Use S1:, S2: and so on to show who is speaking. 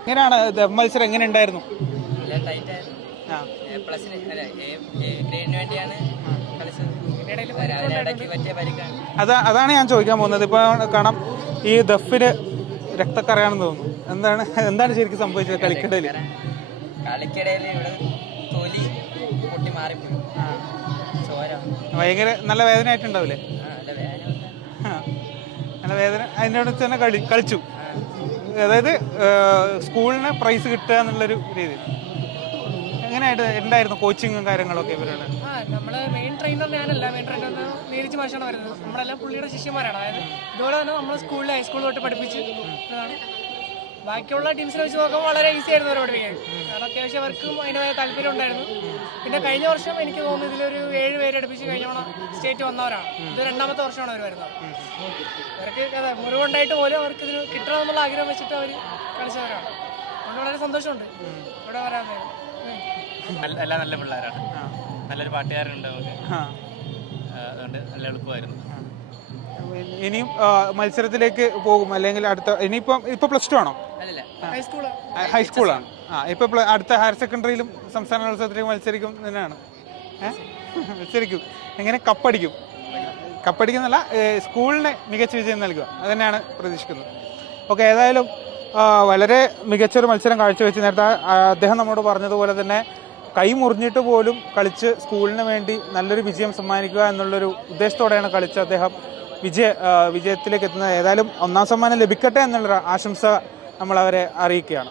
S1: എങ്ങനെയാണ് മത്സരം എങ്ങനെ ഉണ്ടായിരുന്നു?
S2: പ്ലസിന് അല്ല ഗ്രേഡിന് വേണ്ടിയാണ് കളിച്ചത്. അതിനിടയ്ക്ക് പറ്റിയ പരിക്കാണ്
S1: അതാ അതാണ് ഞാൻ ചോദിക്കാൻ പോകുന്നത്. ഇപ്പൊ കാണാം ഈ ദഫിന് രക്തക്കറയാണെന്ന് തോന്നുന്നു. എന്താണ് എന്താണ് ശരിക്കും സംഭവിച്ചത് കളിക്കിടയിൽ?
S2: കളിക്കിടയിൽ. ഇവിടെ തൊലി പൊട്ടി മാറിപ്പോയി. ചോര
S1: ഭയങ്കര നല്ല വേദന ആയിട്ടുണ്ടാവില്ലേ
S2: നല്ല വേദന
S1: ആ. നല്ല വേദന. അതിനോട് തന്നെ കളി കളിച്ചു. അതായത് സ്കൂളിന് പ്രൈസ് കിട്ടുക എന്നുള്ളൊരു രീതി എങ്ങനെയായിട്ട് ഉണ്ടായിരുന്നു കോച്ചിങ്ങും കാര്യങ്ങളൊക്കെ ഇവരുടെ?
S3: ആ നമ്മൾ മെയിൻ ട്രെയിനർ ഞാനല്ല മെയിൻ ട്രെയിനർ നീരജ് മാഷാണ് വരുന്നത്. നമ്മളെല്ലാം പുള്ളിയുടെ ശിഷ്യന്മാരാണ്. അതായത് ഇതുപോലെ തന്നെ നമ്മൾ സ്കൂളിൽ ഹൈസ്കൂളിൽ തൊട്ട് പഠിപ്പിച്ച് ബാക്കിയുള്ള ടീംസിനെ വെച്ച് നോക്കുമ്പോൾ വളരെ ഈസി ആയിരുന്നു അവരെ പഠിപ്പിക്കാൻ. കാരണം അത്യാവശ്യം അവർക്കും അതിന്റെതായ താല്പര്യം ഉണ്ടായിരുന്നു. പിന്നെ കഴിഞ്ഞ വർഷം എനിക്ക് തോന്നുന്നു ഇതിലൊരു ഏഴ് പേര് അടുപ്പിച്ച് കഴിഞ്ഞോണം സ്റ്റേറ്റ് വന്നവരാണ്. ഇത് രണ്ടാമത്തെ വർഷമാണ് അവർ വരുന്നത്. അവർക്ക് മുറിവുണ്ടായിട്ട് പോലും അവർക്ക് ഇതിന് കിട്ടണമെന്നുള്ള ആഗ്രഹം വെച്ചിട്ട് അവർ കളിച്ചവരാണ്. അതുകൊണ്ട് വളരെ സന്തോഷമുണ്ട്. ഇവിടെ വരാൻ
S4: എല്ലാം നല്ല പിള്ളേരാണ്. നല്ലൊരു പാട്ടുകാരുണ്ട് നമുക്ക് അതുകൊണ്ട് നല്ല എളുപ്പമായിരുന്നു.
S1: ഇനിയും മത്സരത്തിലേക്ക് പോകും. അല്ലെങ്കിൽ അടുത്ത ഇനിയിപ്പം ഇപ്പൊ പ്ലസ് ടു ആണോ? ഹൈസ്കൂളാണ് ആ ഇപ്പൊ അടുത്ത ഹയർ സെക്കൻഡറിയിലും സംസ്ഥാന മത്സരത്തിലേക്ക് മത്സരിക്കും തന്നെയാണ്. മത്സരിക്കും. എങ്ങനെ? കപ്പടിക്കും. കപ്പടിക്കുന്നല്ല സ്കൂളിന് മികച്ച വിജയം നൽകുക. അത് തന്നെയാണ് പ്രതീക്ഷിക്കുന്നത്. ഓക്കെ ഏതായാലും വളരെ മികച്ചൊരു മത്സരം കാഴ്ചവെച്ച് നേരത്തെ അദ്ദേഹം നമ്മോട് പറഞ്ഞതുപോലെ തന്നെ കൈ മുറിഞ്ഞിട്ട് പോലും കളിച്ച് സ്കൂളിന് വേണ്ടി നല്ലൊരു വിജയം സമ്മാനിക്കുക എന്നുള്ളൊരു ഉദ്ദേശത്തോടെയാണ് കളിച്ച് അദ്ദേഹം വിജയ വിജയത്തിലേക്ക് എത്തുന്നത്. ഏതായാലും ഒന്നാം സമ്മാനം ലഭിക്കട്ടെ എന്നുള്ളൊരു ആശംസ നമ്മൾ അവരെ അറിയിക്കുകയാണ്.